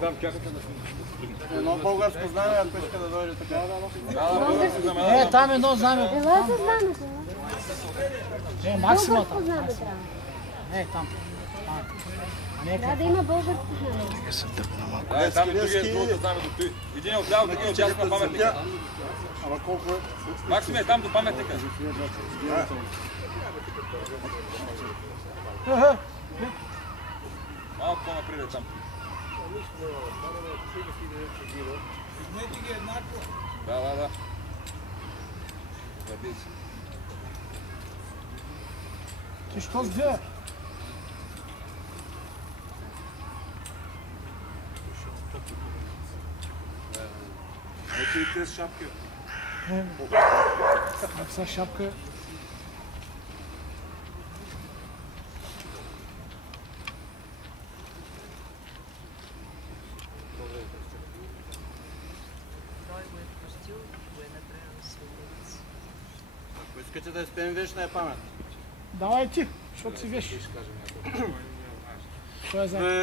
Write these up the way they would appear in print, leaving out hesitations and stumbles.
Там чакате да се... Едно българско знаме, ако иска да дойде така. Българско знаме. Там едно знаме. Ела се знамето. Максима Българско знаме трябва. там. Трябва да има българско знаме. Там другия другото знаме до той. Един от ляво, другия от дясно на паметника. Ама колко е? Максиме, там до паметника. Малко по-напред е там. Да. Ти що сде? Ето и те с шапки. Са шапка. Ако искате да изпеем вечна е памет. Давай ти, защото си виж. Що е за... Вечная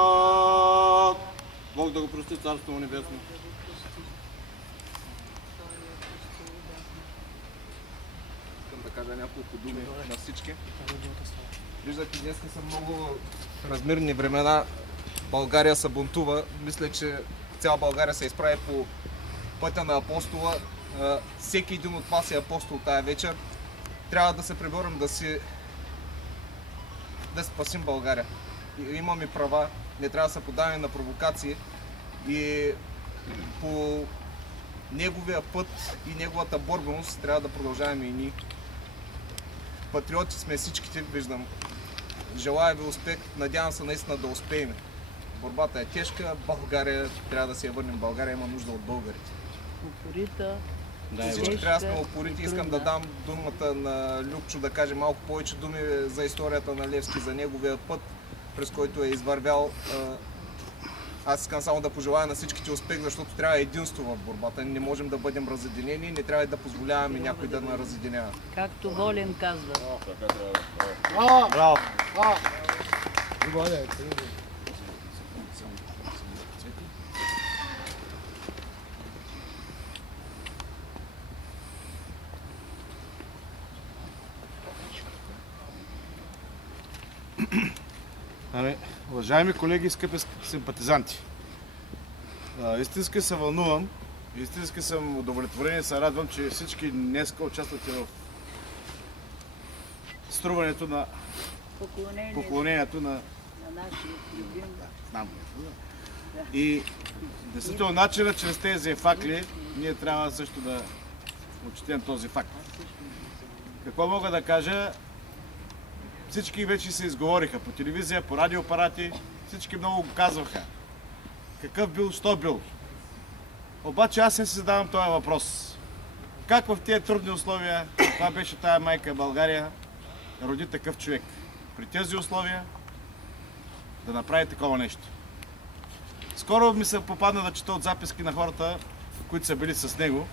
память, вечная память, вечная память. Бог да го прости, Царство му небесно. Искам да кажа няколко думи на всички. Виждате, днес са много размирни времена. България се бунтува. Мисля, че цяла България се изправи по пътя на апостола. Всеки един от вас е апостол тая вечер. Трябва да се преборим да спасим България. Имаме права, не трябва да се подаваме на провокации и по неговия път и неговата борбеност трябва да продължаваме и ние. Патриоти сме всичките, виждам. Желая ви успех, надявам се наистина да успеем. Борбата е тежка, България, трябва да си я върнем. България има нужда от българите. Упорита. Всички трябва да сме упорити. Искам да дам думата на Любчо да каже малко повече думи за историята на Левски, за неговия път, през който е извървял. Аз искам само да пожелая на всичките успех, защото трябва единство в борбата. Не можем да бъдем разединени, не трябва да позволяваме някой да ни разединява. Както Волен казва. Браво! Уважаеми колеги и скъпи симпатизанти, истински се вълнувам, истински съм удовлетворен и се радвам, че всички днес участвате в струването на поклонението на нашия любим. знам. И действително начина чрез тези факли ние трябва също да отчетем този факт. Какво мога да кажа? Всички вече се изговориха по телевизия, по радиоапарати, всички много го казваха. Какъв бил, що бил. Обаче аз не си задавам този въпрос. Как в тези трудни условия, това беше тая майка България, роди такъв човек? При тези условия да направи такова нещо. Скоро ми се попадна да чета от записки на хората, които са били с него.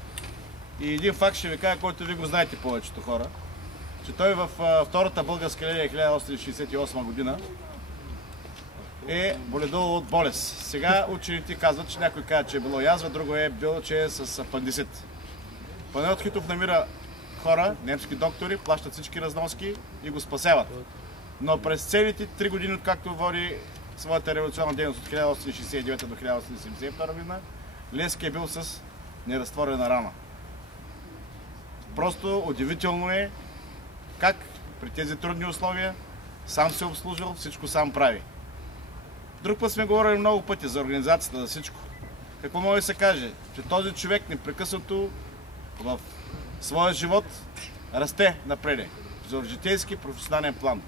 И един факт ще ви кажа, който ви го знаете повечето хора, че той във Втората българска легия 1868 година е боледувал от болест. Сега учените казват, че някой казва, че е било язва, друго е било, че е с апандисит. Панайот Хитов намира хора, немски доктори, плащат всички разноски и го спасяват. Но през целите 3 години, откакто води своята революционна дейност от 1869 до 1872 година, Левски е бил с неразтворена рана. Просто удивително е как при тези трудни условия сам се обслужил, всичко сам прави. Друг път сме говорили много пъти за организацията, за всичко. Какво може да се каже? Че този човек непрекъснато в своя живот расте напред. В житейски професионален план.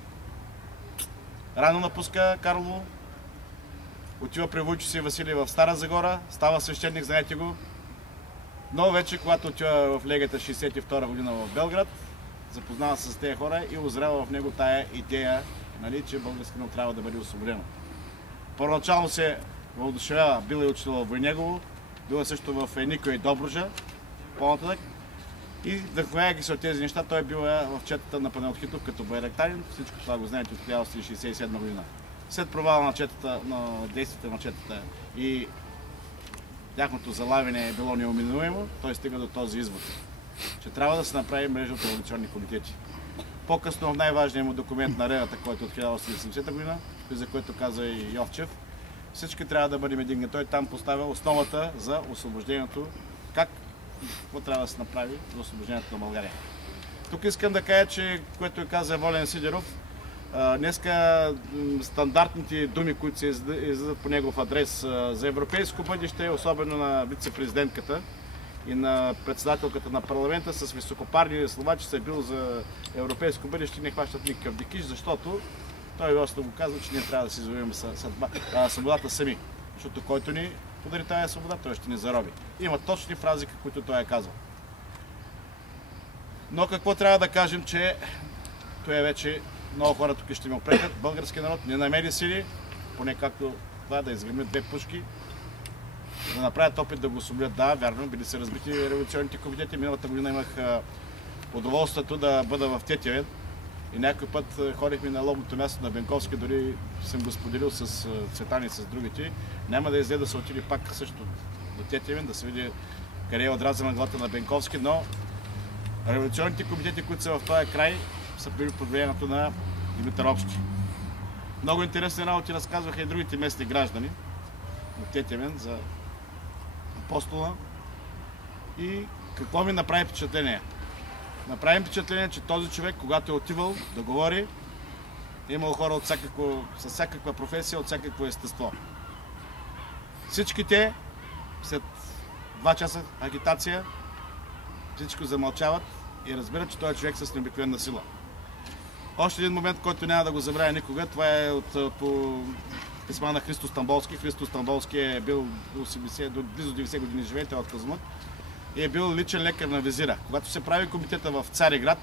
Рано напуска Карлово, отива при войчо си Василий в Стара Загора, става свещеник, знаете го. Но вече, когато отива в легата 62 година в Белград, запознава се с тези хора и озрява в него тая идея, нали, че българският народ трябва да бъде освободено. Първоначално се въодушевява, бил е учител в Войнегово, бил е също в Никоя и Добруджа, по-нататък. И вдъхновявайки се от тези неща, той бил в четата на Панайот Хитов като байрактарин. Всичко това го знаете от 1967 година. След провала на четата, на действията на четата и тяхното залавяне е било неуминуемо, той стига до този извод, че трябва да се направи мрежа от революционни комитети. По-късно в най-важният му документ на Ревата, който е от 1970 година, за което каза и Йовчев, всички трябва да бъдем единни. Той там поставя основата за освобождението, какво трябва да се направи за освобождението на България. Тук искам да кажа, че, което и каза Волен Сидеров, днеска стандартните думи, които се излизат по негов адрес за европейско бъдеще, особено на вице-президентката и на председателката на парламента с високопарни слова, че се е бил за европейско бъдеще, не хващат никакъв дикиш, защото той просто го казва, че ние трябва да си извоюваме свободата сами. Защото който ни подари тази свобода, той ще ни зароби. Има точни фрази, които той е казал. Но какво трябва да кажем, че това е вече много хора тук ще ме опрекат. Българският народ не намери сили, поне както това, да изгърмят две пушки, да направят опит да го освободят. Да, вярно, били се разбити революционните комитети. Миналата година имах удоволствието да бъда в Тетевен и някой път ходихме на лобното място на Бенковски, дори съм го споделил с Цветан и с другите. Няма да излезе да се отиде пак също до Тетевен, да се види къде е отрязана главата на Бенковски, но революционните комитети, които са в този край, са били под влиянието на Димитър Общи. Много интересни работи разказваха и другите местни граждани от Тетевен за Апостола. И какво ми направи впечатление? Направи впечатление, че този човек, когато е отивал да говори, е имал хора с всякаква професия, от всякакво естество. Всички те, след 2 часа агитация, всичко замълчават и разбират, че той е човек с необикновена сила. Още един момент, който няма да го забравя никога, това е по писма на Христо Стамболски. Христо Стамболски е бил до близо 90 години живеете от Казмут и е бил личен лекар на визира. Когато се прави комитета в Цариград,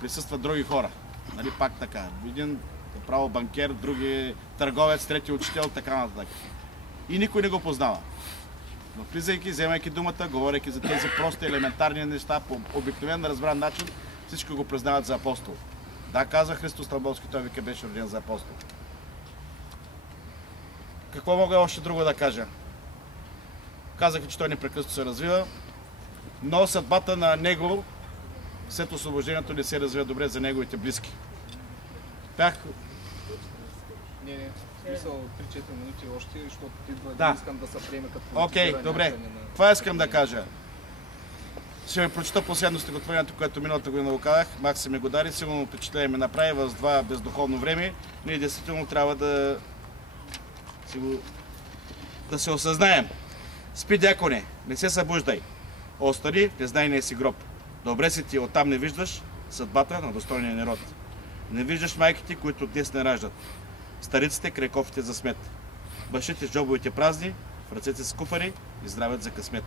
присъстват други хора. Нали, пак така. Един право банкер, други търговец, трети учител, така нататък. И никой не го познава. Но влизайки, вземайки думата, говорейки за тези прости, елементарни неща, по обикновен разбран начин, всички го признават за апостол. Да, каза Христо Стамболски, той вика беше роден за апостол. Какво мога още друго да кажа? Казаха, че той непрекъснато се развива, но съдбата на него след освобождението не се развива добре за неговите близки. Не, смисъл 3-4 минути още, защото да. Не искам да се приеме като... Окей, добре. Това искам да кажа. Ще ви прочита последно стихотворението, което миналата година го казах. Максим ми го дари, силно впечатление ме направи в това бездуховно време. Ние действително трябва да се осъзнаем. Спи, дяконе, не се събуждай. Остани в незнайния си гроб. Добре си ти, оттам не виждаш съдбата на достойния народ. Не виждаш майките, които днес не раждат. Стариците край кофите за смет. Башите с джобовете празни, в ръцете с куфари и здравят за късмет.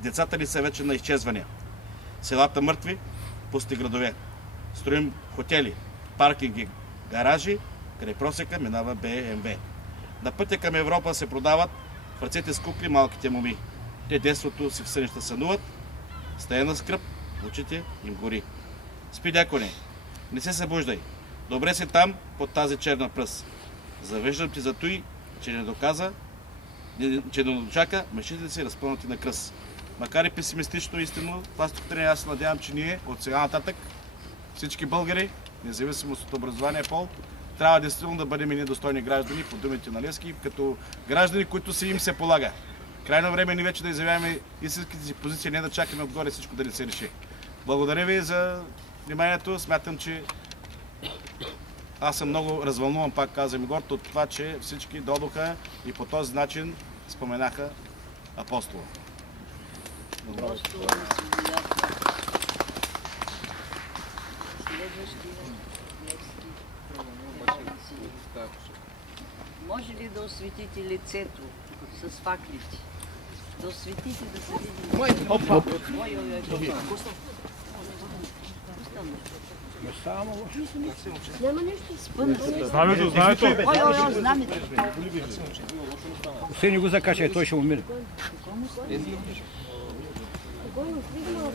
Децата ли са вече на изчезване? Селата мъртви, пусти градове. Строим хотели, паркинги, гаражи, край просека минава БМВ. На пътя към Европа се продават в ръцете с кукли малките моми. Те детството си в сънища сънуват, стаяна скръп, в очите им гори. Спи, дяконе, не се събуждай. Добре си там, под тази черна пръст. Завеждам ти за той, че не доказа, че не дочака мъжите си разпълнати на кръст. Макар и песимистично истинно, това стихотворение аз се надявам, че ние от сега нататък, всички българи, независимо от образование пол, трябва действително да бъдем недостойни граждани, по думите на Левски, като граждани, които си им се полага. Крайно време ни вече да изявяваме истинските си позиции, не да чакаме отгоре всичко да ни се реши. Благодаря ви за вниманието. Смятам, че аз съм много развълнуван, пак казвам и горд, от това, че всички дойдоха и по този начин споменаха апостола. Апостола на свидетел. Следващия Невски православници. Може ли да осветите лицето с факлите? Да осветите да се види. Опа! Няма нещо. Знамето, знамето! Ой, знамето. Все не го закачай, той ще умира. Гонос, видимо,